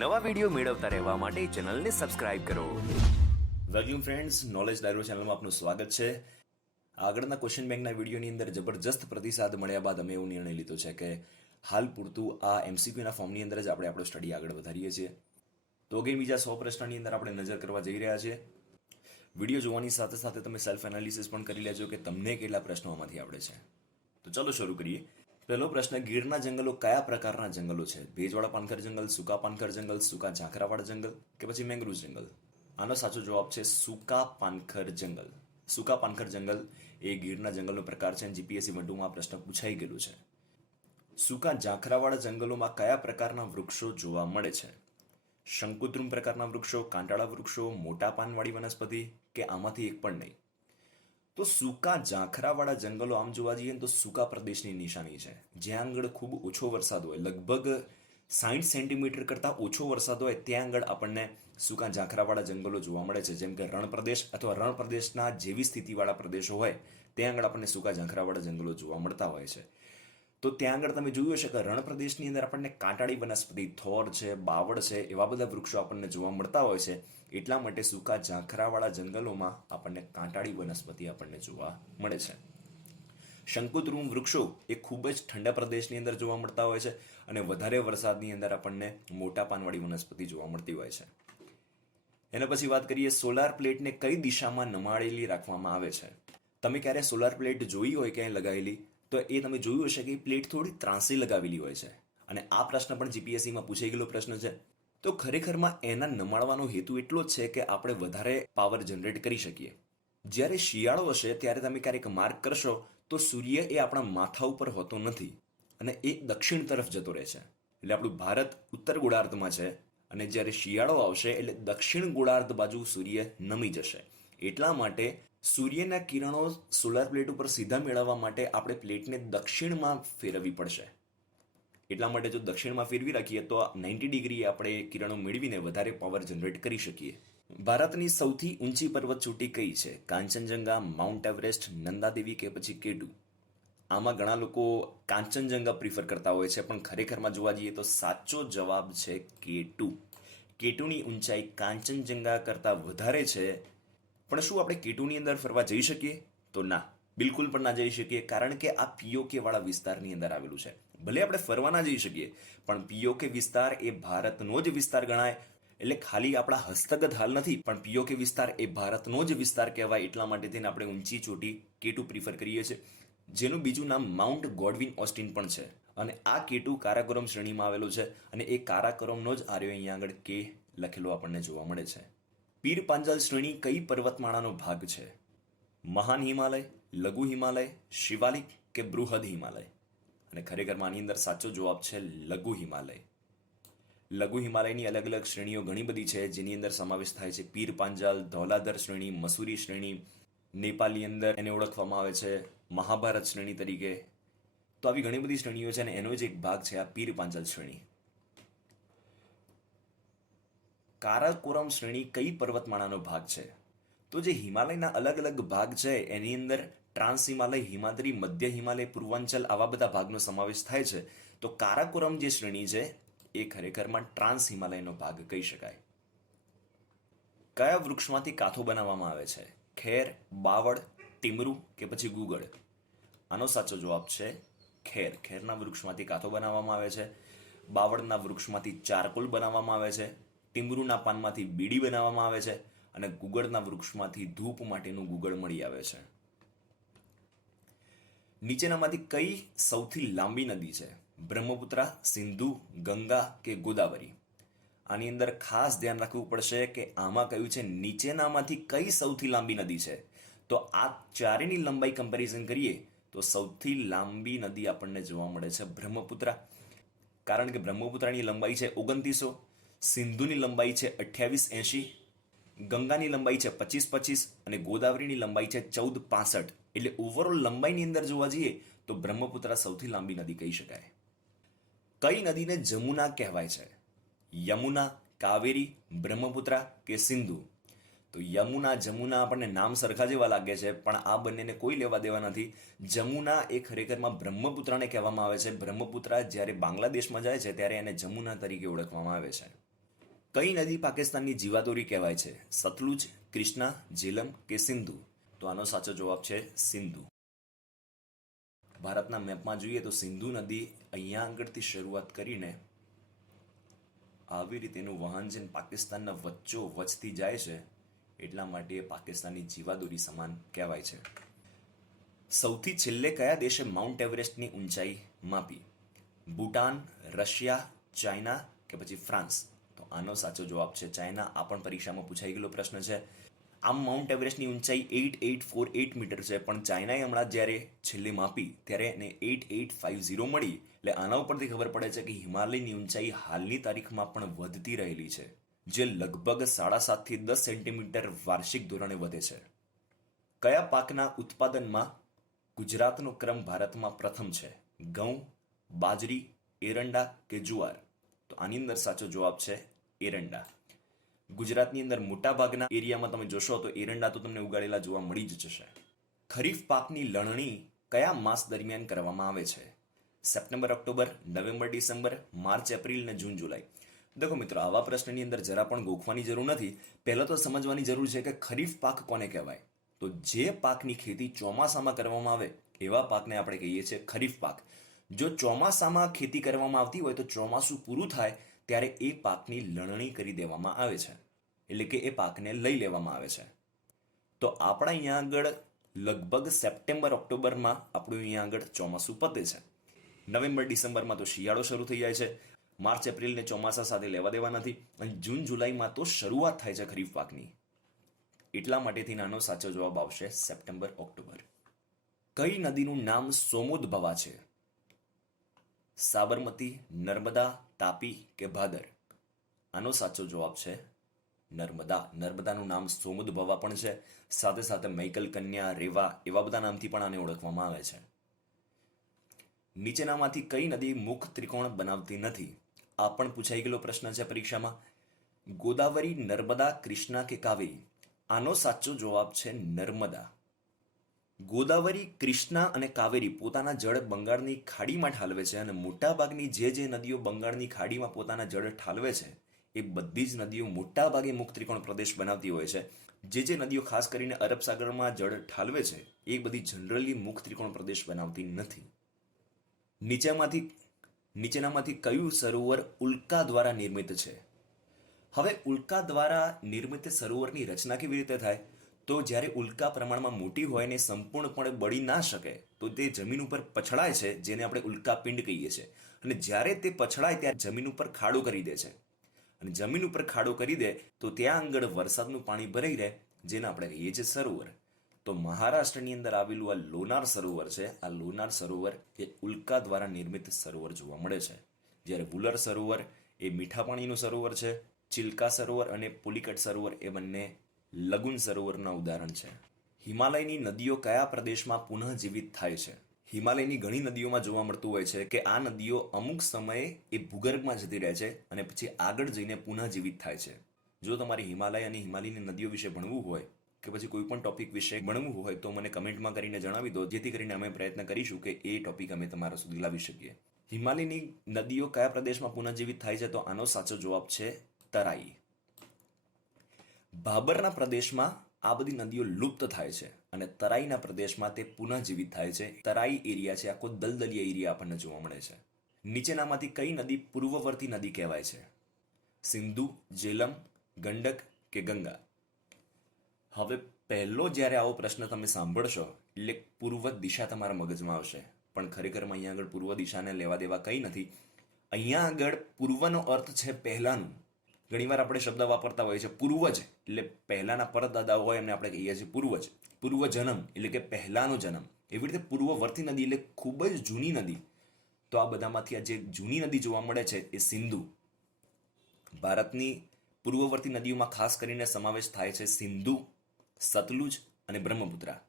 નવા વિડીયો મેળવતા રહેવા માટે ચેનલને સબસ્ક્રાઇબ કરો. વેલકમ ફ્રેન્ડ્સ, નોલેજ ડાયરો ચેનલમાં આપનું સ્વાગત છે. આગળના ક્વેશ્ચન બેંકના વિડીયોની અંદર જબરજસ્ત પ્રતિસાદ મળ્યા બાદ અમે એવો નિર્ણય લીધો છે કે હાલ પૂરતું આ એમસીક્યુના ફોર્મની અંદર જ આપણે આપણો સ્ટડી આગળ વધારીએ છીએ. તો અગેન બીજા 100 પ્રશ્નની અંદર આપણે નજર કરવા જઈ રહ્યા છીએ. વિડીયો જોવાની સાથે સાથે તમે સેલ્ફ એનાલિસિસ પણ કરી લેજો કે તમને કેટલા પ્રશ્નો આમાંથી આવડે છે. તો ચલો શરૂ કરીએ. પહેલો પ્રશ્ન, ગીરના જંગલો કયા પ્રકારના જંગલો છે? ભેજવાળા પાનખર જંગલ, સૂકા પાનખર જંગલ, સૂકા ઝાંખરાવાળા જંગલ કે પછી મેંગ્રુવ જંગલ? આનો સાચો જવાબ છે સૂકા પાનખર જંગલ. સૂકા પાનખર જંગલ એ ગીરના જંગલનો પ્રકાર છે અને જીપીએસસી માં આ પ્રશ્ન પૂછાઈ ગયેલું છે. સૂકા ઝાંખરાવાળા જંગલોમાં કયા પ્રકારના વૃક્ષો જોવા મળે છે? શંકુદ્રુમ પ્રકારના વૃક્ષો, કાંટાળા વૃક્ષો, મોટા પાનવાળી વનસ્પતિ કે આમાંથી એક પણ નહીં? તો સૂકા ઝાંખરાવાળા જંગલો આમ જોવા જઈએ તો સૂકા પ્રદેશની નિશાની છે, જ્યાં આગળ ખૂબ ઓછો વરસાદ હોય, લગભગ 60 સેન્ટીમીટર કરતાં ઓછો વરસાદ હોય ત્યાં આગળ આપણને સૂકા ઝાંખરાવાળા જંગલો જોવા મળે છે. જેમ કે રણ પ્રદેશ અથવા રણ પ્રદેશના જેવી સ્થિતિવાળા પ્રદેશો હોય ત્યાં આગળ આપણને સૂકા ઝાંખરાવાળા જંગલો જોવા મળતા હોય છે. તો ત્યાં આગળ તમે જોયું હશે કે રણ પ્રદેશની અંદર આપણને કાંટાળી વનસ્પતિ, થોર છે, બાવળ છે, એવા બધા વૃક્ષો આપણને જોવા મળતા હોય છે. એટલા માટે સૂકા ઝાંખરાવાળા જંગલોમાં આપણને કાંટાળી વનસ્પતિ આપણને જોવા મળે છે. શંકુદ્રુમ વૃક્ષો એ ખૂબ જ ઠંડા પ્રદેશની અંદર જોવા મળતા હોય છે અને વધારે વરસાદની અંદર આપણને મોટા પાનવાળી વનસ્પતિ જોવા મળતી હોય છે. એના પછી વાત કરીએ, સોલાર પ્લેટને કઈ દિશામાં નમાડેલી રાખવામાં આવે છે? તમે ક્યારે સોલાર પ્લેટ જોઈ હોય ક્યાંય લગાવેલી તો એ તમે જોયું હશે કે પ્લેટ થોડી ત્રાંસી લગાવેલી હોય છે અને આ પ્રશ્ન પણ જીપીએસસીમાં પૂછાઈ ગયેલો પ્રશ્ન છે. તો ખરેખરમાં એના નમાડવાનો હેતુ એટલો જ છે કે આપણે વધારે પાવર જનરેટ કરી શકીએ. જ્યારે શિયાળો હશે ત્યારે તમે ક્યારેક માર્ક કરશો તો સૂર્ય એ આપણા માથા ઉપર હોતો નથી અને એ દક્ષિણ તરફ જતો રહે છે. એટલે આપણું ભારત ઉત્તર ગોળાર્ધમાં છે અને જ્યારે શિયાળો આવશે એટલે દક્ષિણ ગોળાર્ધ બાજુ સૂર્ય નમી જશે. એટલા માટે સૂર્યના કિરણો સોલાર પ્લેટ ઉપર સીધા મેળવવા માટે આપણે પ્લેટને દક્ષિણમાં ફેરવવી પડશે. એટલા માટે જો દક્ષિણમાં ફેરવી રાખીએ તો 90 ડિગ્રી આપણે કિરણો મેળવીને વધારે પાવર જનરેટ કરી શકીએ. ભારતની સૌથી ઊંચી પર્વત ચોટી કઈ છે? કાંચનજંગા, માઉન્ટ એવરેસ્ટ, નંદાદેવી કે પછી કેટુ? આમાં ઘણા લોકો કાંચનજંગા પ્રિફર કરતા હોય છે, પણ ખરેખરમાં જોવા જઈએ તો સાચો જવાબ છે કેટુ. કેટુની ઊંચાઈ કાંચનજંગા કરતાં વધારે છે. પણ શું આપણે કેટુની અંદર ફરવા જઈ શકીએ? તો ના, બિલકુલ પણ ના જઈ શકીએ, કારણ કે આ પીઓકે વાળા વિસ્તારની અંદર આવેલું છે. ભલે આપણે ફરવા ના જઈ શકીએ પણ પીઓકે વિસ્તાર એ ભારતનો જ વિસ્તાર ગણાય. એટલે ખાલી આપણા હસ્તગત હાલ નથી, પણ પીઓકે વિસ્તાર એ ભારતનો જ વિસ્તાર કહેવાય. એટલા માટે તેને આપણે ઊંચી ચોટી કેટુ પ્રિફર કરીએ છીએ, જેનું બીજું નામ માઉન્ટ ગોડવિન ઓસ્ટિન પણ છે. અને આ કેટુ કારાકોરમ શ્રેણીમાં આવેલું છે અને એ કારાકોરમનો જ આર્યો અહીંયા આગળ કે લખેલો આપણને જોવા મળે છે. પીર પાંજાલ શ્રેણી કઈ પર્વતમાળાનો ભાગ છે? મહાન હિમાલય, લઘુ હિમાલય, શિવાલિક કે બૃહદ હિમાલય? અને ખરેખરમાં આની અંદર સાચો જવાબ છે લઘુ હિમાલય. લઘુ હિમાલયની અલગ અલગ શ્રેણીઓ ઘણી બધી છે, જેની અંદર સમાવેશ થાય છે પીર પાંજાલ, ધૌલાધર શ્રેણી, મસૂરી શ્રેણી, નેપાળની અંદર એને ઓળખવામાં આવે છે મહાભારત શ્રેણી તરીકે. તો આવી ઘણી બધી શ્રેણીઓ છે અને એનો જ એક ભાગ છે આ પીર પાંજાલ શ્રેણી. કારાકોરમ શ્રેણી કઈ પર્વતમાળાનો ભાગ છે? તો જે હિમાલયના અલગ અલગ ભાગ છે એની અંદર ટ્રાન્સ હિમાલય, હિમાદ્રી, મધ્ય હિમાલય, પૂર્વાંચલ આવા બધા ભાગનો સમાવેશ થાય છે. તો કારાકોરમ જે શ્રેણી છે એ ખરેખરમાં ટ્રાન્સ હિમાલયનો ભાગ કહી શકાય. કયા વૃક્ષમાંથી કાથો બનાવવામાં આવે છે? ખેર, બાવળ, ટીમરૂ કે પછી ગુગળ? આનો સાચો જવાબ છે ખેર. ખેરના વૃક્ષમાંથી કાથો બનાવવામાં આવે છે. બાવળના વૃક્ષમાંથી ચારકોલ બનાવવામાં આવે છે. ટીમરૂના પાનમાંથી બીડી બનાવવામાં આવે છે અને ગુગળના વૃક્ષમાંથી ધૂપ માટેનું ગુગળ મળી આવે છે. નીચેનામાંથી કઈ સૌથી લાંબી નદી છે? બ્રહ્મપુત્રા, સિંધુ, ગંગા કે ગોદાવરી? આની અંદર ખાસ ધ્યાન રાખવું પડશે કે આમાં કયું છે નીચેનામાંથી કઈ સૌથી લાંબી નદી છે. તો આ ચારેની લંબાઈ કમ્પેરિઝન કરીએ તો સૌથી લાંબી નદી આપણને જોવા મળે છે બ્રહ્મપુત્રા, કારણ કે બ્રહ્મપુત્રાની લંબાઈ છે 2900, સિંધુની લંબાઈ છે 2880, ગંગાની લંબાઈ છે 2525 અને ગોદાવરીની લંબાઈ છે 1465. એટલે ઓવરઓલ લંબાઈની અંદર જોવા જઈએ તો બ્રહ્મપુત્રા સૌથી લાંબી નદી કહી શકાય. કઈ નદીને જમુના કહેવાય છે? યમુના, કાવેરી, બ્રહ્મપુત્રા કે સિંધુ? તો યમુના, જમુના આપણને નામ સરખા જેવા લાગે છે, પણ આ બંનેને કોઈ લેવા દેવા નથી. જમુના એ ખરેખરમાં બ્રહ્મપુત્રાને કહેવામાં આવે છે. બ્રહ્મપુત્રા જ્યારે બાંગ્લાદેશમાં જાય છે ત્યારે એને જમુના તરીકે ઓળખવામાં આવે છે. કઈ નદી પાકિસ્તાનની જીવાદોરી કહેવાય છે? સતલુજ, કૃષ્ણા, ઝેલમ કે સિંધુ? તો આનો સાચો જવાબ છે સિંધુ. ભારતના મેપમાં જોઈએ તો સિંધુ નદી અહીંયા આગળથી શરૂઆત કરીને આવી રીતેનું વહન છે પાકિસ્તાનના વચ્ચો વચથી જાય છે, એટલા માટે એ પાકિસ્તાનની જીવાદોરી સમાન કહેવાય છે. સૌથી છેલ્લે કયા દેશે માઉન્ટ એવરેસ્ટની ઊંચાઈ માપી? ભૂટાન, રશિયા, ચાઇના કે પછી ફ્રાન્સ? તો આનો સાચો જવાબ છે ચાઇના. આ પણ પરીક્ષામાં પૂછાઈ ગયેલો પ્રશ્ન છે. આમ માઉન્ટ એવરેસ્ટની ઊંચાઈ 8848 મીટર છે, પણ ચાઇનાએ હમણાં જ્યારે છેલ્લે માપી ત્યારે એને 8850 મળી. એટલે આના ઉપરથી ખબર પડે છે કે હિમાલયની ઊંચાઈ હાલની તારીખમાં પણ વધતી રહેલી છે, જે લગભગ 7.5 થી 10 સેન્ટીમીટર વાર્ષિક ધોરણે વધે છે. કયા પાકના ઉત્પાદનમાં ગુજરાતનો ક્રમ ભારતમાં પ્રથમ છે? ઘઉં, બાજરી, એરંડા કે જુવાર? તો આની અંદર સાચો જવાબ છે એરંડા. ગુજરાતની અંદર મોટા ભાગના એરિયામાં તમે જોશો તો એરંડા તો તમને ઉગાડેલા જોવા મળી જ જશે. ખરીફ પાકની લણણી કયા માસ દરમિયાન કરવામાં આવે છે? September, October, November, December, March, April અને જૂન, જુલાઈ? દેખો મિત્રો, આવા પ્રશ્નની અંદર જરા પણ ગોખવાની જરૂર નથી. પહેલા તો સમજવાની જરૂર છે કે ખરીફ પાક કોને કહેવાય. તો જે પાકની ખેતી ચોમાસામાં કરવામાં આવે એવા પાકને આપણે કહીએ છીએ ખરીફ પાક. જો ચોમાસામાં ખેતી કરવામાં આવતી હોય તો ચોમાસું પૂરું થાય ત્યારે એ પાકની લણણી કરી દેવામાં આવે છે, એટલે કે એ પાકને લઈ લેવામાં આવે છે. તો આપણા અહીંયા આગળ લગભગ સપ્ટેમ્બર, ઓક્ટોબરમાં આપણું અહીંયા આગળ ચોમાસું પતે છે. નવેમ્બર, ડિસેમ્બરમાં તો શિયાળો શરૂ થઈ જાય છે. માર્ચ, એપ્રિલને ચોમાસા સાથે લેવા દેવા નથી. અને જૂન, જુલાઈમાં તો શરૂઆત થાય છે ખરીફ પાકની. એટલા માટેથી નાનો સાચો જવાબ આવશે સપ્ટેમ્બર, ઓક્ટોબર. કઈ નદીનું નામ સોમોદભવા છે? સાબરમતી, નર્મદા, તાપી કે ભાદર? આનો સાચો જવાબ છે નર્મદા. નર્મદાનું નામ સોમોદભવા પણ છે. સાથે સાથે મૈકલ કન્યા, રેવા એવા બધા નામથી પણ આને ઓળખવામાં આવે છે. નીચેનામાંથી કઈ નદી મુખ ત્રિકોણ બનાવતી નથી? આ પણ પૂછાઈ ગયેલો પ્રશ્ન છે પરીક્ષામાં. ગોદાવરી, નર્મદા, કૃષ્ણા કે કાવેરી? આનો સાચો જવાબ છે નર્મદા. ગોદાવરી, કૃષ્ણા અને કાવેરી પોતાના જળ બંગાળની ખાડીમાં ઠાલવે છે, અને મોટાભાગની જે નદીઓ બંગાળની ખાડીમાં પોતાના જળ ઠાલવે છે એ બધી જ નદીઓ મોટાભાગે મુખ ત્રિકોણ પ્રદેશ બનાવતી હોય છે. જે નદીઓ ખાસ કરીને અરબ સાગરમાં જળ ઠાલવે છે એ બધી જનરલી મુખ ત્રિકોણ પ્રદેશ બનાવતી નથી. નીચેનામાંથી કયું સરોવર ઉલ્કા દ્વારા નિર્મિત છે? હવે ઉલ્કા દ્વારા નિર્મિત સરોવરની રચના કેવી રીતે થાય? તો જ્યારે ઉલ્કા પ્રમાણમાં મોટી હોય ને સંપૂર્ણપણે બળી ના શકે તો તે જમીન ઉપર પછડાય છે, જેને આપણે ઉલ્કાપિંડ કહીએ છીએ. અને જ્યારે તે પછડાય ત્યારે જમીન ઉપર ખાડો કરી દે છે, અને જમીન ઉપર ખાડો કરી દે તો ત્યાં આગળ વરસાદનું પાણી ભરાઈ રહે, જેને આપણે કહીએ છીએ સરોવર. તો મહારાષ્ટ્રની અંદર આવેલું આ લોનાર સરોવર છે. આ લોનાર સરોવર એ ઉલ્કા દ્વારા નિર્મિત સરોવર જોવા મળે છે. જ્યારે વુલર સરોવર એ મીઠા પાણીનું સરોવર છે. ચિલ્કા સરોવર અને પુલિકટ સરોવર એ બંને લગુન સરોવરના ઉદાહરણ છે. હિમાલયની નદીઓ કયા પ્રદેશમાં પુનઃજીવિત થાય છે? હિમાલયની ઘણી નદીઓમાં જોવા મળતું હોય છે કે આ નદીઓ અમુક સમયે એ ભૂગર્ભમાં જતી રહે છે અને પછી આગળ જઈને પુનઃજીવિત થાય છે. જો તમારે હિમાલય અને હિમાલયની નદીઓ વિશે ભણવું હોય કે પછી કોઈ પણ ટોપિક વિશે ભણવું હોય તો મને કમેન્ટમાં કરીને જણાવી દો, જેથી કરીને અમે પ્રયત્ન કરીશું કે એ ટોપિક અમે તમારા સુધી લાવી શકીએ. હિમાલયની નદીઓ કયા પ્રદેશમાં પુનઃજીવિત થાય છે? તો આનો સાચો જવાબ છે તરાઈ. ભાબરના પ્રદેશમાં આ બધી નદીઓ લુપ્ત થાય છે અને તરાઈના પ્રદેશમાં તે પુનઃજીવિત થાય છે. તરાઈ એરિયા છે આખો દલદલિયા એરિયા આપણને જોવા મળે છે. નીચેનામાંથી કઈ નદી પૂર્વવર્તી નદી કહેવાય છે? સિંધુ, ઝેલમ, ગંડક કે ગંગા? હવે પહેલો જ્યારે આવો પ્રશ્ન તમે સાંભળશો એટલે પૂર્વ દિશા તમારા મગજમાં આવશે, પણ ખરેખરમાં અહીંયા આગળ પૂર્વ દિશાને લેવા દેવા કંઈ નથી. અહીંયા આગળ પૂર્વનો અર્થ છે પહેલાનું. ઘણીવાર આપણે શબ્દ વાપરતા હોય છે પૂર્વજ, એટલે પહેલાના પરદાદા હોય એમને આપણે કહીએ છીએ પૂર્વજ. પૂર્વજન્મ એટલે કે પહેલાનો જન્મ. એવી રીતે પૂર્વવર્તી નદી એટલે ખૂબ જ જૂની નદી. તો આ બધામાંથી આ જે જૂની નદી જોવા મળે છે એ સિંધુ. ભારતની પૂર્વવર્તી નદીઓમાં ખાસ કરીને સમાવેશ થાય છે સિંધુ, સતલુજ અને બ્રહ્મપુત્રા.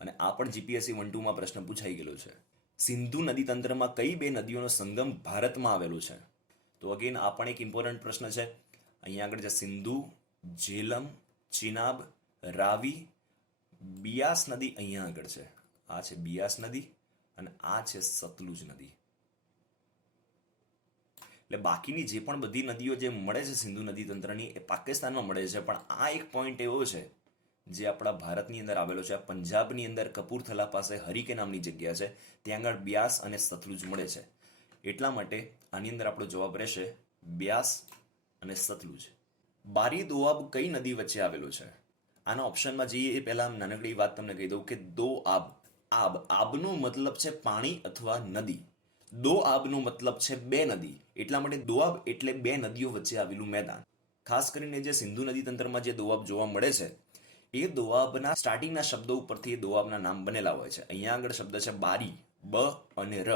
અને આ પણ જીપીએસસી 1-2માં પ્રશ્ન પૂછાઈ ગયેલો છે. સિંધુ નદી તંત્રમાં કઈ બે નદીઓનો સંગમ ભારતમાં આવેલો છે? તો અગેન આ પણ એક ઇમ્પોર્ટન્ટ પ્રશ્ન છે. અહીંયા આગળ છે સિંધુ, ઝેલમ, ચિનાબ, રાવી, બિયાસ નદી અહીંયા આગળ છે. આ છે બિયાસ નદી અને આ છે સતલુજ નદી. એટલે બાકીની જે પણ બધી નદીઓ જે મળે છે સિંધુ નદી તંત્રની એ પાકિસ્તાનમાં મળે છે, પણ આ એક પોઈન્ટ એવો છે જે આપણા ભારતની અંદર આવેલો છે. પંજાબની અંદર કપૂરથલા પાસે હરીકે નામની જગ્યા છે, ત્યાં આગળ બ્યાસ અને સતલુજ મળે છે. એટલા માટે આની અંદર આપણો જવાબ રહેશે બ્યાસ અને સતલુજ. બારી દોઆબ કઈ નદી વચ્ચે આવેલું છે? આના ઓપ્શનમાં જઈએ એ પહેલા નાનકડી વાત તમને કહી દઉં કે દો આબ. આબનો મતલબ છે પાણી અથવા નદી. દો આબનો મતલબ છે બે નદી. એટલા માટે દોઆબ એટલે બે નદીઓ વચ્ચે આવેલું મેદાન. ખાસ કરીને જે સિંધુ નદી તંત્રમાં જે દોઆબ જોવા મળે છે એ દોઆબના સ્ટાર્ટિંગના શબ્દો ઉપરથી એ દોઆબના નામ બનેલા હોય છે. અહીંયા આગળ શબ્દ છે બારી, બ અને ર.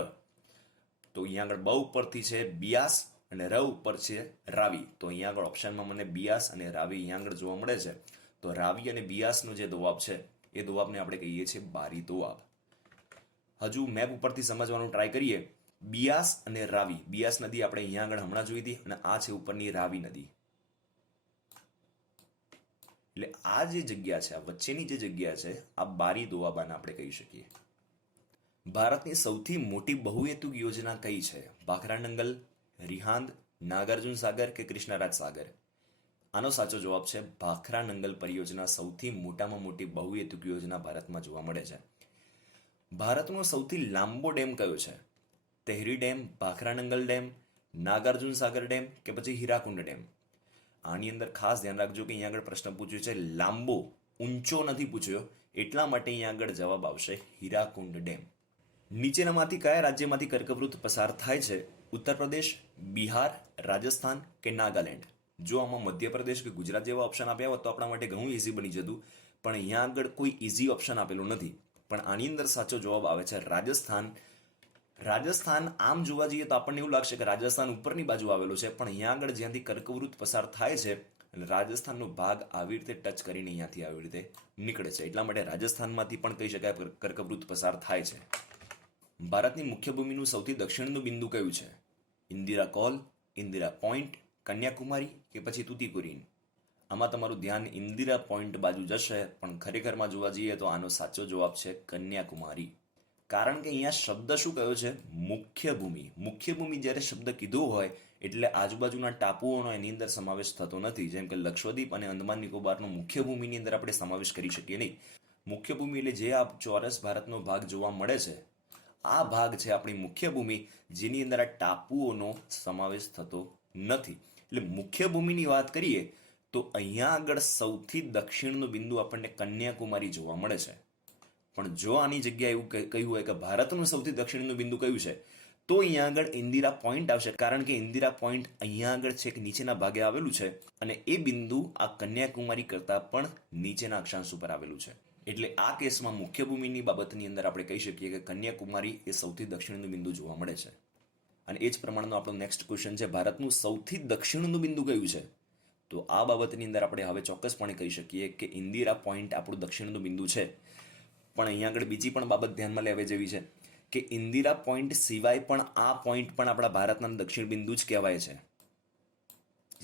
તો અહીંયા આગળ બ ઉપરથી છે બિયાસ અને ર ઉપર છે રાવી. તો અહીંયા આગળ ઓપ્શનમાં મને બિયાસ અને રાવી અહીંયા આગળ જોવા મળે છે. તો રાવી અને બિયાસનો જે દોઆબ છે એ દોઆબને આપણે કહીએ છીએ બારી દોઆબ. હજુ મેપ ઉપરથી સમજવાનું ટ્રાય કરીએ. બિયાસ અને રાવી, બિયાસ નદી આપણે અહીંયા આગળ હમણાં જોઈ હતી અને આ છે ઉપરની રાવી નદી. એટલે આ જે જગ્યા છે, આ વચ્ચેની જે જગ્યા છે, આ બારી દોઆબાને આપણે કહી શકીએ. ભારતની સૌથી મોટી બહુહેતુક યોજના કઈ છે? ભાખરાનંગલ, રિહાંદ, નાગાર્જુન સાગર કે કૃષ્ણરાજ સાગર? આનો સાચો જવાબ છે ભાખરાનંગલ પરિયોજના સૌથી મોટામાં મોટી બહુહેતુક યોજના ભારતમાં જોવા મળે છે. ભારતનો સૌથી લાંબો ડેમ કયો છે? તેહરી ડેમ, ભાખરાનંગલ ડેમ, નાગાર્જુન સાગર ડેમ કે પછી હીરાકુંડ ડેમ? આની અંદર ખાસ ધ્યાન રાખજો કે અહીંયા આગળ પ્રશ્ન પૂછ્યો છે લાંબો, ઊંચો નથી પૂછ્યો, એટલા માટે અહીંયા આગળ જવાબ આવશે હીરાકુંડ ડેમ. નીચેનામાંથી કયા રાજ્યમાંથી કર્કવૃત પસાર થાય છે? ઉત્તર પ્રદેશ, બિહાર, રાજસ્થાન કે નાગાલેન્ડ? જો આમાં મધ્યપ્રદેશ કે ગુજરાત જેવા ઓપ્શન આપ્યા હોત તો આપણા માટે ઘણું ઇઝી બની જતું, પણ અહીંયા આગળ કોઈ ઇઝી ઓપ્શન આપેલું નથી. પણ આની અંદર સાચો જવાબ આવે છે રાજસ્થાન. રાજસ્થાન આમ જોવા જઈએ તો આપણને એવું લાગશે કે રાજસ્થાન ઉપરની બાજુ આવેલું છે, પણ અહીંયા આગળ જ્યાંથી કર્કવૃત પસાર થાય છે રાજસ્થાનનો ભાગ આવી રીતે ટચ કરીને અહીંયાથી આવી રીતે નીકળે છે. એટલા માટે રાજસ્થાનમાંથી પણ કહી શકાય કર્કવૃત પસાર થાય છે. ભારતની મુખ્ય ભૂમિનું સૌથી દક્ષિણનું બિંદુ કયું છે? ઇન્દિરા કોલ, ઇન્દિરા પોઈન્ટ, કન્યાકુમારી કે પછી તુતીકોરીન? આમાં તમારું ધ્યાન ઇન્દિરા પોઈન્ટ બાજુ જશે, પણ ખરેખરમાં જોવા જઈએ તો આનો સાચો જવાબ છે કન્યાકુમારી. કારણ કે અહીંયા શબ્દ શું કયો છે? મુખ્ય ભૂમિ. મુખ્ય ભૂમિ જ્યારે શબ્દ કીધો હોય એટલે આજુબાજુના ટાપુઓનો એની અંદર સમાવેશ થતો નથી. જેમ કે લક્ષદ્વીપ અને અંદમાન નિકોબારનો મુખ્ય ભૂમિની અંદર આપણે સમાવેશ કરી શકીએ નહીં. મુખ્ય ભૂમિ એટલે જે આ ચોરસ ભારતનો ભાગ જોવા મળે છે, આ ભાગ છે આપણી મુખ્ય ભૂમિ, જેની અંદર આ ટાપુઓનો સમાવેશ થતો નથી. એટલે મુખ્ય ભૂમિની વાત કરીએ તો અહીંયા આગળ સૌથી દક્ષિણનું બિંદુ આપણને કન્યાકુમારી જોવા મળે છે. પણ જો આની જગ્યાએ એવું કહ્યું હોય કે ભારતનું સૌથી દક્ષિણનું બિંદુ કયું છે, તો અહીંયા આગળ ઇન્દિરા પોઈન્ટ આવશે. કારણ કે ઇન્દિરા પોઈન્ટ અહીંયા આગળ છેક નીચેના ભાગે આવેલું છે અને એ બિંદુ આ કન્યાકુમારી કરતાં પણ નીચેના અક્ષાંશ ઉપર આવેલું છે. એટલે આ કેસમાં મુખ્ય ભૂમિની બાબતની અંદર આપણે કહી શકીએ કે કન્યાકુમારી એ સૌથી દક્ષિણનું બિંદુ જોવા મળે છે. અને એ જ પ્રમાણનો આપણો નેક્સ્ટ ક્વેશ્ચન છે, ભારતનું સૌથી દક્ષિણનું બિંદુ કયું છે? તો આ બાબતની અંદર આપણે હવે ચોક્કસપણે કહી શકીએ કે ઇન્દિરા પોઈન્ટ આપણું દક્ષિણનું બિંદુ છે. પણ અહીંયા આગળ બીજી પણ બાબત ધ્યાનમાં લેવા જેવી છે કે ઇન્દિરા પોઈન્ટ સિવાય પણ આ પોઈન્ટ પણ આપણા ભારતના દક્ષિણ બિંદુ જ કહેવાય છે,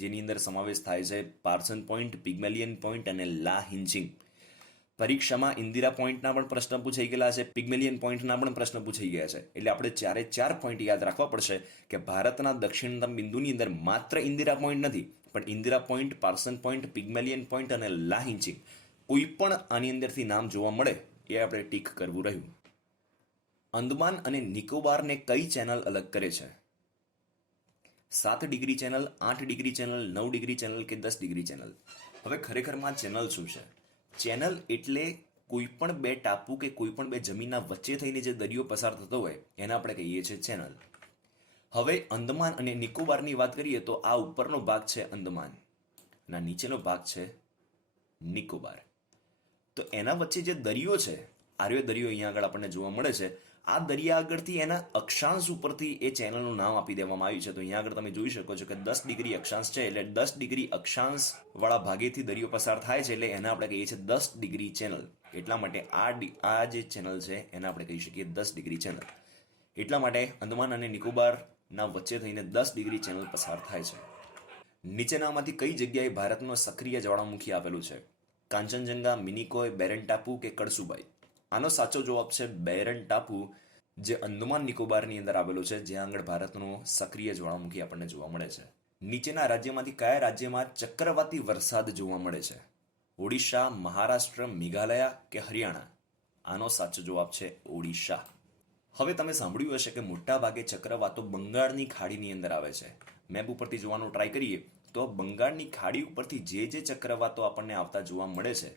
જેની અંદર સમાવેશ થાય છે પાર્સન પોઈન્ટ, પિગ્મેલિયન પોઈન્ટ અને લા હિન્ચિંગ. પરીક્ષામાં ઇન્દિરા પોઈન્ટના પણ પ્રશ્ન પૂછાઈ ગયેલા છે, પિગ્મેલિયન પોઈન્ટના પણ પ્રશ્ન પૂછાઈ ગયા છે. એટલે આપણે ચારે ચાર પોઈન્ટ યાદ રાખવા પડશે કે ભારતના દક્ષિણતમ બિંદુની અંદર માત્ર ઇન્દિરા પોઈન્ટ નથી, પણ Indira point, Parson point, Pygmalion point અને લા હિન્ચિંગ કોઈ પણ આની અંદરથી નામ જોવા મળે એ આપણે ટીક કરવું રહ્યું. અંદમાન અને નિકોબારને કઈ ચેનલ અલગ કરે છે? 7 degree channel, 8 degree channel, 9 degree channel કે 10 ડિગ્રી ચેનલ? હવે ખરેખરમાં ચેનલ શું છે? ચેનલ એટલે કોઈ પણ બે ટાપુ કે કોઈ પણ બે જમીનના વચ્ચે થઈને જે દરિયો પસાર થતો હોય એને આપણે કહીએ છીએ ચેનલ. હવે અંદમાન અને નિકોબારની વાત કરીએ તો આ ઉપરનો ભાગ છે અંદમાન અને નીચેનો ભાગ છે નિકોબાર. તો એના વચ્ચે જે દરિયો છે, આર્યો દરિયો અહીંયા આગળ આપણને જોવા મળે છે. આ દરિયા આગળથી એના અક્ષાંશ ઉપરથી એ ચેનલનું નામ આપી દેવામાં આવ્યું છે. તો અહીંયા આગળ તમે જોઈ શકો છો કે 10 ડિગ્રી અક્ષાંશ છે, એટલે 10 ડિગ્રી અક્ષાંશ વાળા ભાગેથી દરિયો પસાર થાય છે, એટલે એને આપણે કહીએ છીએ 10 ડિગ્રી ચેનલ. એટલા માટે આ જે ચેનલ છે એને આપણે કહી શકીએ 10 ડિગ્રી ચેનલ. એટલા માટે અંદમાન અને નિકોબારના વચ્ચે થઈને 10 ડિગ્રી ચેનલ પસાર થાય છે. નીચેનામાંથી કઈ જગ્યાએ ભારતનો સક્રિય જ્વાળામુખી આવેલું છે? કાંચનજંગા, મિનિકોય, બેરન ટાપુ કે કળસુબાઈ? આનો સાચો જવાબ છે બેરન ટાપુ, જે અંદમાન નિકોબારની અંદર આવેલો છે, જ્યાં આગળ ભારતનો સક્રિય જ્વાળામુખી આપણને જોવા મળે છે. નીચેના રાજ્યમાંથી કયા રાજ્યમાં ચક્રવાતી વરસાદ જોવા મળે છે? ઓડિશા, મહારાષ્ટ્ર, મેઘાલય કે હરિયાણા? આનો સાચો જવાબ છે ઓડિશા. હવે તમે સાંભળ્યું હશે કે મોટા ભાગે ચક્રવાતો બંગાળની ખાડીની અંદર આવે છે. મેપ ઉપરથી જોવાનો ટ્રાય કરીએ તો બંગાળની ખાડી ઉપરથી જે ચક્રવાતો આપણને આવતા જોવા મળે છે,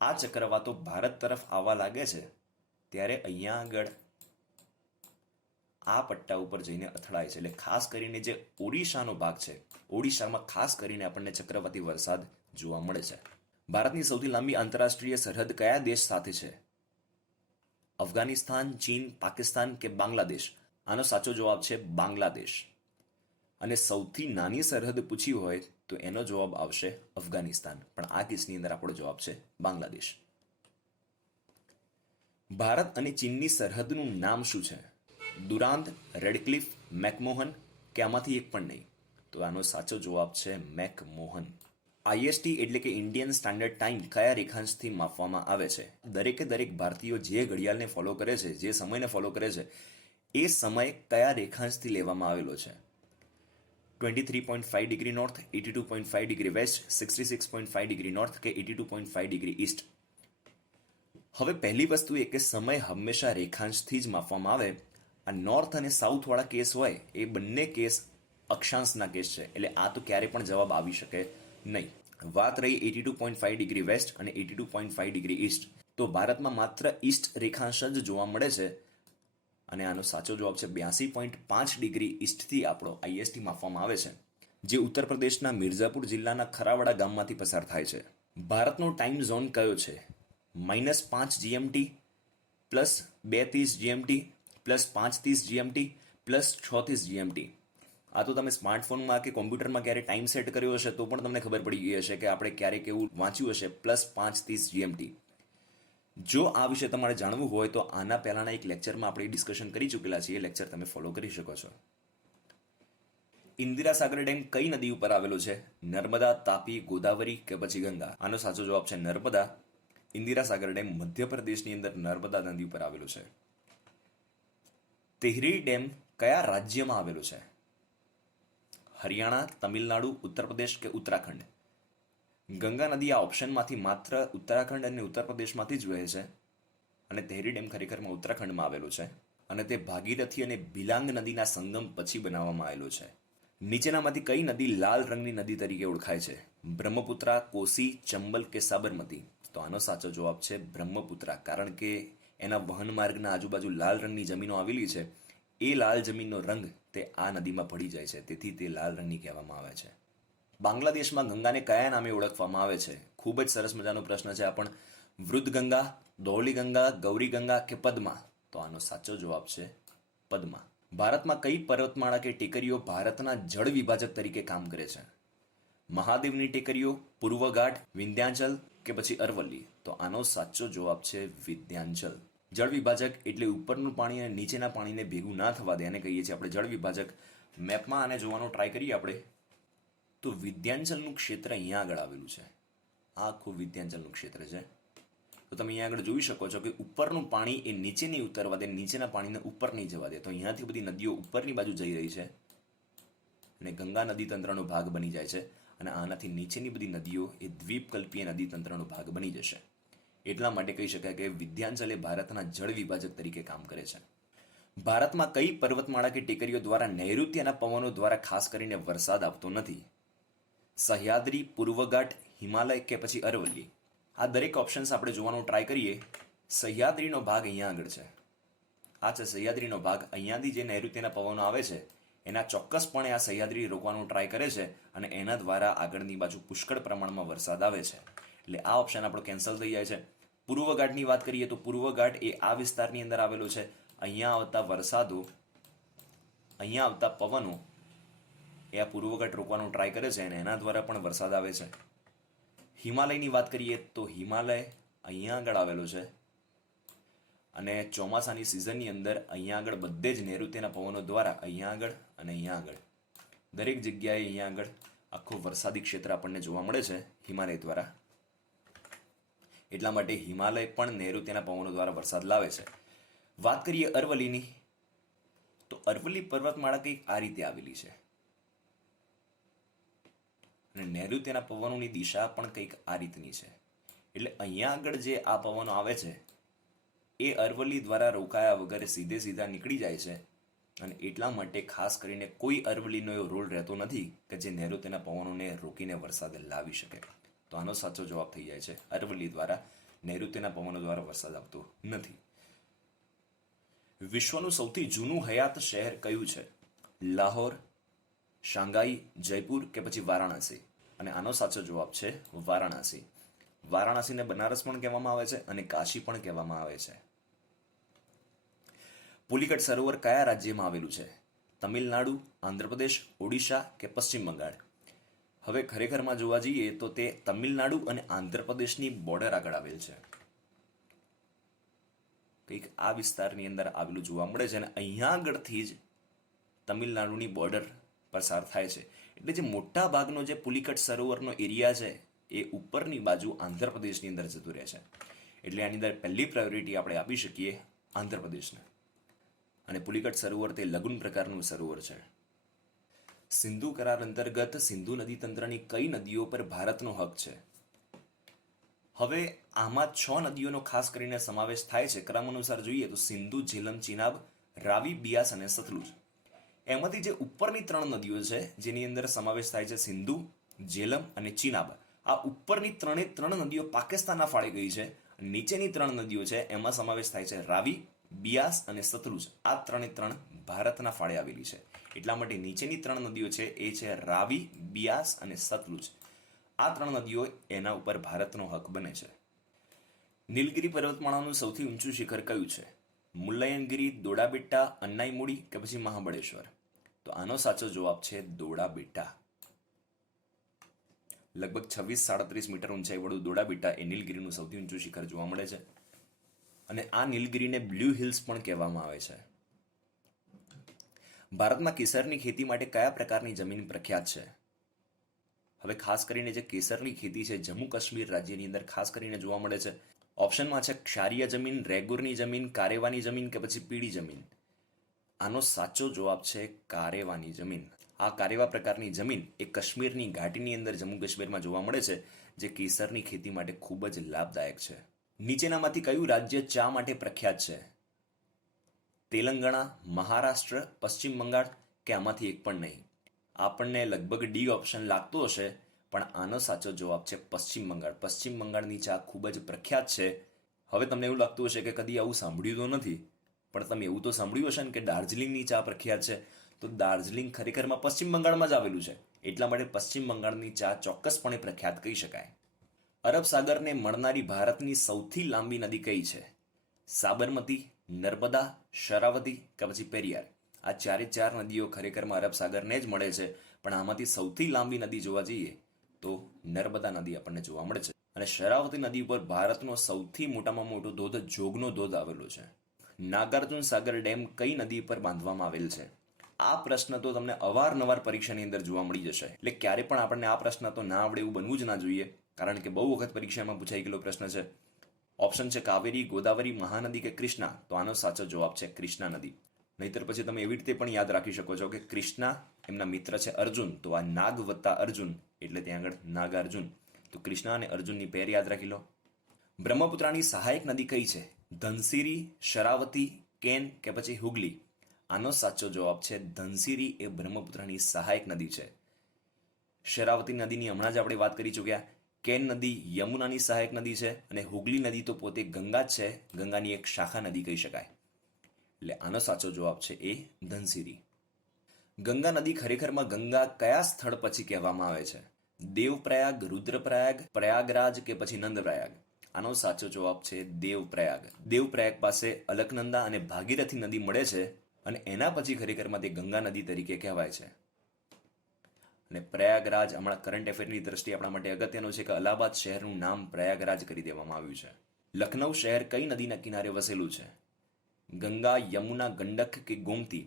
આ ચક્રવાતો ભારત તરફ આવવા લાગે છે ત્યારે અહીંયા આગળ આ પટ્ટા ઉપર જઈને અથડાય છે. એટલે ખાસ કરીને જે ઓડિશાનો ભાગ છે, ઓડિશામાં ખાસ કરીને આપણને ચક્રવાતી વરસાદ જોવા મળે છે. ભારતની સૌથી લાંબી આંતરરાષ્ટ્રીય સરહદ કયા દેશ સાથે છે? અફઘાનિસ્તાન, ચીન, પાકિસ્તાન કે બાંગ્લાદેશ? આનો સાચો જવાબ છે બાંગ્લાદેશ. અને સૌથી નાની સરહદ પૂછી હોય તો એનો જવાબ આવશે અફઘાનિસ્તાન, પણ આ કેસની અંદર આપણો જવાબ છે બાંગ્લાદેશ. ભારત અને ચીનની સરહદનું નામ શું છે? દુરાંત, રેડક્લિફ, મેકમોહન કે આમાંથી એક પણ નહીં? તો આનો સાચો જવાબ છે મેકમોહન. IST એટલે કે ઇન્ડિયન સ્ટાન્ડર્ડ ટાઈમ કયા રેખાંશથી માપવામાં આવે છે? દરેક ભારતીયો જે ઘડિયાળને ફોલો કરે છે, જે સમયને ફોલો કરે છે, એ સમય કયા રેખાંશથી લેવામાં આવેલો છે? 23.5 degree north, 82.5 degree west, 66.5 degree north કે 82.5 ડિગ્રી ઈસ્ટ? હવે પહેલી વસ્તુ એ કે સમય હંમેશા રેખાંશથી જ માપવામાં આવે. આ નોર્થ અને સાઉથ વાળા કેસ હોય એ બંને કેસ અક્ષાંશના કેસ છે, એટલે આ તો ક્યારે પણ જવાબ આવી શકે નહીં. વાત રહી 82.5 ડિગ્રી વેસ્ટ અને 82.5 ડિગ્રી ઈસ્ટ, તો ભારતમાં માત્ર ઈસ્ટ રેખાંશ જ જોવા મળે છે અને આનો સાચો જવાબ છે 82.5 ડિગ્રી ઈસ્ટથી આપણો IST માપવામાં આવે છે, જે ઉત્તર પ્રદેશના મિર્ઝાપુર જિલ્લાના ખરાવાડા ગામમાંથી પસાર થાય છે. ભારતનો ટાઈમ ઝોન કયો છે? -5 GMT, +2:30 GMT, +5:30 GMT, +6:30 GMT? આ તો તમે સ્માર્ટફોનમાં કે કોમ્પ્યુટરમાં ક્યારે ટાઈમ સેટ કર્યો હશે તો પણ તમને ખબર પડી ગઈ હશે કે આપણે ક્યારેક એવું વાંચ્યું હશે +5:30 GMT. જો આ વિશે તમારે જાણવું હોય તો આના પહેલાના એક લેક્ચરમાં આપણે ડિસ્કશન કરી ચૂકેલા છીએ, લેક્ચર તમે ફોલો કરી શકો છો. ઇન્દિરા સાગર ડેમ કઈ નદી ઉપર આવેલો છે? નર્મદા, તાપી, ગોદાવરી કે પછી ગંગા? આનો સાચો જવાબ છે નર્મદા. ઇન્દિરા સાગર ડેમ મધ્યપ્રદેશની અંદર નર્મદા નદી ઉપર આવેલો છે. તેહરી ડેમ કયા રાજ્યમાં આવેલો છે? હરિયાણા, તમિલનાડુ, ઉત્તર પ્રદેશ કે ઉત્તરાખંડ? ગંગા નદી આ ઓપ્શનમાંથી માત્ર ઉત્તરાખંડ અને ઉત્તર પ્રદેશમાંથી જ વહે છે અને તેહરી ડેમ ખરેખરમાં ઉત્તરાખંડમાં આવેલો છે અને તે ભાગીરથી અને બિલાંગ નદીના સંગમ પછી બનાવવામાં આવેલો છે. નીચેનામાંથી કઈ નદી લાલ રંગની નદી તરીકે ઓળખાય છે? બ્રહ્મપુત્રા, કોસી, ચંબલ કે સાબરમતી? તો આનો સાચો જવાબ છે બ્રહ્મપુત્રા, કારણ કે એના વહન માર્ગના આજુબાજુ લાલ રંગની જમીનો આવેલી છે. એ લાલ જમીનનો રંગ તે આ નદીમાં ભળી જાય છે, તેથી તે લાલ રંગની કહેવામાં આવે છે. બાંગ્લાદેશમાં ગંગાને કયા નામે ઓળખવામાં આવે છે? ખૂબ જ સરસ મજાનો પ્રશ્ન છે આ પણ. વૃદ્ધ ગંગા, ધૌલી ગંગા, ગૌરી ગંગા કે પદ્મા? તો આનો સાચો જવાબ છે પદ્મા. ભારતમાં કઈ પર્વતમાળા કે ટેકરીઓ ભારતના જળ વિભાજક તરીકે કામ કરે છે? મહાદેવની ટેકરીઓ, પૂર્વઘાટ, વિંધ્યાચલ કે પછી અરવલ્લી? તો આનો સાચો જવાબ છે વિંધ્યાચલ. જળ વિભાજક એટલે ઉપરનું પાણી અને નીચેના પાણીને ભેગું ના થવા દે, આને કહીએ છીએ આપણે જળ વિભાજક. મેપમાં આને જોવાનો ટ્રાય કરીએ આપણે તો વિંધ્યાચલનું ક્ષેત્ર અહીંયા આગળ આવેલું છે. આ આખું વિંધ્યાચલનું ક્ષેત્ર છે. તો તમે અહીંયા આગળ જોઈ શકો છો કે ઉપરનું પાણી એ નીચે નહીં ઉતરવા દે, નીચેના પાણીને ઉપર નહીં જવા દે. તો અહીંયાથી બધી નદીઓ ઉપરની બાજુ જઈ રહી છે અને ગંગા નદી તંત્રનો ભાગ બની જાય છે અને આનાથી નીચેની બધી નદીઓ એ દ્વીપકલ્પીય નદી તંત્રનો ભાગ બની જશે. એટલા માટે કહી શકાય કે વિંધ્યાચલ એ ભારતના જળ વિભાજક તરીકે કામ કરે છે. ભારતમાં કઈ પર્વતમાળા કે ટેકરીઓ દ્વારા નૈઋત્યના પવનો દ્વારા ખાસ કરીને વરસાદ આવતો નથી? સહ્યાદ્રી, પૂર્વઘાટ, હિમાલય કે પછી અરવલ્લી? આ દરેક ઓપ્શન્સ આપણે જોવાનો ટ્રાય કરીએ. સહ્યાદ્રીનો ભાગ અહીંયા આગળ છે. આ છે સહ્યાદ્રીનો ભાગ. અહીંયાથી જે નૈઋત્યના પવનો આવે છે એના ચોક્કસપણે આ સહ્યાદ્રી રોકવાનો ટ્રાય કરે છે અને એના દ્વારા આગળની બાજુ પુષ્કળ પ્રમાણમાં વરસાદ આવે છે. એટલે આ ઓપ્શન આપણો કેન્સલ થઈ જાય છે. પૂર્વઘાટની વાત કરીએ તો પૂર્વઘાટ એ આ વિસ્તારની અંદર આવેલો છે. અહીંયા આવતા વરસાદો, અહીંયા આવતા પવનો એ આ પૂર્વઘાટ રોકવાનો ટ્રાય કરે છે અને એના દ્વારા પણ વરસાદ આવે છે. હિમાલયની વાત કરીએ તો હિમાલય અહીંયા આગળ આવેલો છે અને ચોમાસાની સિઝનની અંદર અહીંયા આગળ બધે જ નૈઋત્યના પવનો દ્વારા અહીંયા આગળ અને અહીંયા આગળ દરેક જગ્યાએ અહીંયા આગળ આખું વરસાદી ક્ષેત્ર આપણને જોવા મળે છે હિમાલય દ્વારા. એટલા માટે હિમાલય પણ નૈઋત્યના પવનો દ્વારા વરસાદ લાવે છે. વાત કરીએ અરવલ્લીની, તો અરવલ્લી પર્વતમાળા કંઈક આ રીતે આવેલી છે અને નૈઋત્યના પવનોની દિશા પણ કંઈક આ રીતની છે. એટલે અહીંયા આગળ જે આ પવનો આવે છે એ અરવલ્લી દ્વારા રોકાયા વગર સીધે સીધા નીકળી જાય છે અને એટલા માટે ખાસ કરીને કોઈ અરવલ્લીનો એવો રોલ રહેતો નથી કે જે નૈઋત્યના પવનોને રોકીને વરસાદ લાવી શકે. તો આનો સાચો જવાબ થઈ જાય છે અરવલ્લી દ્વારા નૈઋત્યના પવનો દ્વારા વરસાદ આવતો નથી. વિશ્વનું સૌથી જૂનું હયાત શહેર કયું છે? લાહોર, શાંઘાઈ, જયપુર કે પછી વારાણસી? અને આનો સાચો જવાબ છે વારાણસી. વારાણસીને બનારસ પણ કહેવામાં આવે છે અને કાશી પણ કહેવામાં આવે છે. પુલિકેટ સરોવર કયા રાજ્યમાં આવેલું છે? તમિલનાડુ, આંધ્રપ્રદેશ, ઓડિશા કે પશ્ચિમ બંગાળ? હવે ખરેખરમાં જોવા જઈએ તો તે તમિલનાડુ અને આંધ્રપ્રદેશની બોર્ડર આગળ આવેલ છે. કંઈક આ વિસ્તારની અંદર આવેલું જોવા મળે છે અને અહીંયા આગળથી જ તમિલનાડુની બોર્ડર પસાર થાય છે. એટલે જે મોટા ભાગનો જે પુલિકેટ સરોવરનો એરિયા છે એ ઉપરની બાજુ આંધ્રપ્રદેશની અંદર જતું રહે છે. એટલે આની અંદર પહેલી પ્રાયોરિટી આપણે આપી શકીએ આંધ્રપ્રદેશને. અને પુલિકેટ સરોવર તે લઘુન પ્રકારનું સરોવર છે. સિંધુ કરાર અંતર્ગત સિંધુ નદી તંત્રની કઈ નદીઓ પર ભારતનો હક છે? હવે આમાં 6 નદીઓનો ખાસ કરીને સમાવેશ થાય છે. ક્રમ અનુસાર જોઈએ તો સિંધુ, ઝેલમ, ચિનાબ, રાવી, બિયાસ અને સતલુજ. એમાંથી જે ઉપરની 3 નદીઓ છે જેની અંદર સમાવેશ થાય છે સિંધુ, ઝેલમ અને ચિનાબ, આ ઉપરની 3 નદીઓ પાકિસ્તાનના ફાળે ગઈ છે. નીચેની 3 નદીઓ છે એમાં સમાવેશ થાય છે રાવી, બિયાસ અને સતલુજ. આ 3 ભારતના ફાળે આવેલી છે. એટલા માટે નીચેની 3 નદીઓ છે એ છે રાવી, બિયાસ અને સતલુજ. આ 3 નદીઓ એના ઉપર ભારતનો હક બને છે. નીલગિરી પર્વતમાળાનું સૌથી ઊંચું શિખર કયું છે? મુલ્લાયનગિરી, દોડાબેટ્ટા, અન્નાઈમુડી કે પછી મહાબળેશ્વર? તો આનો સાચો જવાબ છે દોડાબેટ્ટા. લગભગ 26-37 મીટર ઊંચાઈવાળું દોડાબેટ્ટા એ નીલગિરીનું સૌથી ઊંચું શિખર જોવા મળે છે અને આ નીલગિરીને બ્લુ હિલ્સ પણ કહેવામાં આવે છે. ભારતમાં કેસરની ખેતી માટે કયા પ્રકારની જમીન પ્રખ્યાત છે? હવે ખાસ કરીને જે કેસરની ખેતી છે જમ્મુ કાશ્મીર રાજ્યની અંદર ખાસ કરીને જોવા મળે છે. ઓપ્શનમાં છે ક્ષારીય જમીન, રેગુરની જમીન, કારેવાની જમીન કે પછી પીળી જમીન. આનો સાચો જવાબ છે કારેવાની જમીન. આ કારેવા પ્રકારની જમીન એ કાશ્મીરની ઘાટીની અંદર જમ્મુ કાશ્મીરમાં જોવા મળે છે જે કેસરની ખેતી માટે ખૂબ જ લાભદાયક છે. નીચેનામાંથી કયું રાજ્ય ચા માટે પ્રખ્યાત છે? તેલંગાણા, મહારાષ્ટ્ર, પશ્ચિમ બંગાળ કે આમાંથી એક પણ નહીં? આપણને લગભગ ડી ઓપ્શન લાગતો હશે પણ આનો સાચો જવાબ છે પશ્ચિમ બંગાળ. પશ્ચિમ બંગાળની ચા ખૂબ જ પ્રખ્યાત છે. હવે તમને એવું લાગતું હશે કે કદી આવું સાંભળ્યું તો નથી, પણ તમે એવું તો સાંભળ્યું હશે ને કે દાર્જિલિંગની ચા પ્રખ્યાત છે. તો દાર્જિલિંગ ખરેખરમાં પશ્ચિમ બંગાળમાં જ આવેલું છે. એટલા માટે પશ્ચિમ બંગાળની ચા ચોક્કસપણે પ્રખ્યાત કહી શકાય. અરબ સાગરને મળનારી ભારતની સૌથી લાંબી નદી કઈ છે? સાબરમતી, નર્મદા, શરાવતી કે પછી પેરિયાર? આ 4 નદીઓ ખરેખરમાં અરબ સાગરને જ મળે છે, પણ આમાંથી સૌથી લાંબી નદી જોવા જઈએ તો નર્મદા નદી આપણને જોવા મળે છે. અને શરાવતી નદી પર ભારતનો સૌથી મોટામાં મોટો ધોધ જોગનો ધોધ આવેલો છે. નાગાર્જુન સાગર ડેમ કઈ નદી પર બાંધવામાં આવેલ છે? આ પ્રશ્ન તો તમને અવારનવાર પરીક્ષાની અંદર જોવા મળી જશે. એટલે ક્યારે પણ આપણને આ પ્રશ્ન તો ના આવડે એવું બનવું જ ના જોઈએ, કારણ કે બહુ વખત પરીક્ષામાં પૂછાઈ ગયેલો પ્રશ્ન છે. ઓપ્શન છે કાવેરી, ગોદાવરી, મહાનદી કે કૃષ્ણા? તો આનો સાચો જવાબ છે કૃષ્ણા નદી. નહીતર પછી તમે એવી રીતે પણ યાદ રાખી શકો છો કે કૃષ્ણા એમના મિત્ર છે અર્જુન, તો આ નાગ વત્તા અર્જુન એટલે ત્યાં આગળ નાગાર્જુન. તો કૃષ્ણા અને અર્જુનની પેર યાદ રાખી લો. બ્રહ્મપુત્રાની સહાયક નદી કઈ છે? ધનસિરી, શરાવતી, કેન કે પછી હુગલી? આનો સાચો જવાબ છે ધનસિરી એ બ્રહ્મપુત્રની સહાયક નદી છે. શરાવતી નદીની હમણાં જ આપણે વાત કરી ચૂક્યા. કેન નદી યમુનાની સહાયક નદી છે અને હુગલી નદી તો પોતે ગંગા જ છે, ગંગાની એક શાખા નદી કહી શકાય. એટલે આનો સાચો જવાબ છે એ ધનસિરી. ગંગા નદી ખરેખરમાં ગંગા કયા સ્થળ પછી કહેવામાં આવે છે? દેવપ્રયાગ, રુદ્રપ્રયાગ, પ્રયાગરાજ કે પછી નંદપ્રયાગ? આનો સાચો જવાબ છે દેવપ્રયાગ. દેવપ્રયાગ પાસે અલકનંદા અને ભાગીરથી નદી મળે છે અને એના પછી ખરેખરમાં તે ગંગા નદી તરીકે કહેવાય છે. અને પ્રયાગરાજ હમણાં કરંટ અફેરની દ્રષ્ટિએ આપણા માટે અગત્યનું છે કે અલ્હાબાદ શહેરનું નામ પ્રયાગરાજ કરી દેવામાં આવ્યું છે. લખનૌ શહેર કઈ નદીના કિનારે વસેલું છે? ગંગા, યમુના, ગંડક કે ગોમતી?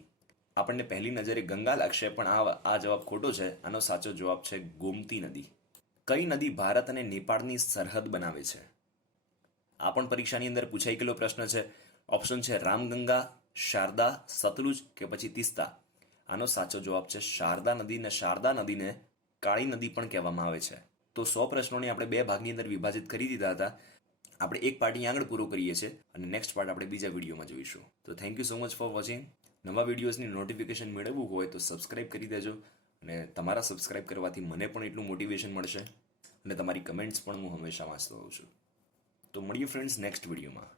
આપણને પહેલી નજરે ગંગા લાગશે, પણ આ જવાબ ખોટો છે. આનો સાચો જવાબ છે ગોમતી નદી. કઈ નદી ભારત અને નેપાળની સરહદ બનાવે છે? આ પણ પરીક્ષાની અંદર પૂછાઈ ગયેલો પ્રશ્ન છે. ઓપ્શન છે રામગંગા, શારદા, સતલુજ કે પછી તીસ્તા. આનો સાચો જવાબ છે શારદા નદી, ને શારદા નદીને કાળી નદી પણ કહેવામાં આવે છે. તો 100 પ્રશ્નોને આપણે 2 ભાગની અંદર વિભાજિત કરી દીધા હતા. આપણે એક પાર્ટ અહીં આગળ પૂરો કરીએ છીએ અને નેક્સ્ટ પાર્ટ આપણે બીજા વિડીયોમાં જોઈશું. તો thank you so much for watching. નવા વિડીયોઝની નોટિફિકેશન મેળવવું હોય તો સબસ્ક્રાઇબ કરી દેજો, અને તમારા સબસ્ક્રાઇબ કરવાથી મને પણ એટલું મોટિવેશન મળશે અને તમારી કમેન્ટ્સ પણ હું હંમેશા વાંચતો હોઉં છું. તો મળીએ ફ્રેન્ડ્સ નેક્સ્ટ વિડીયોમાં.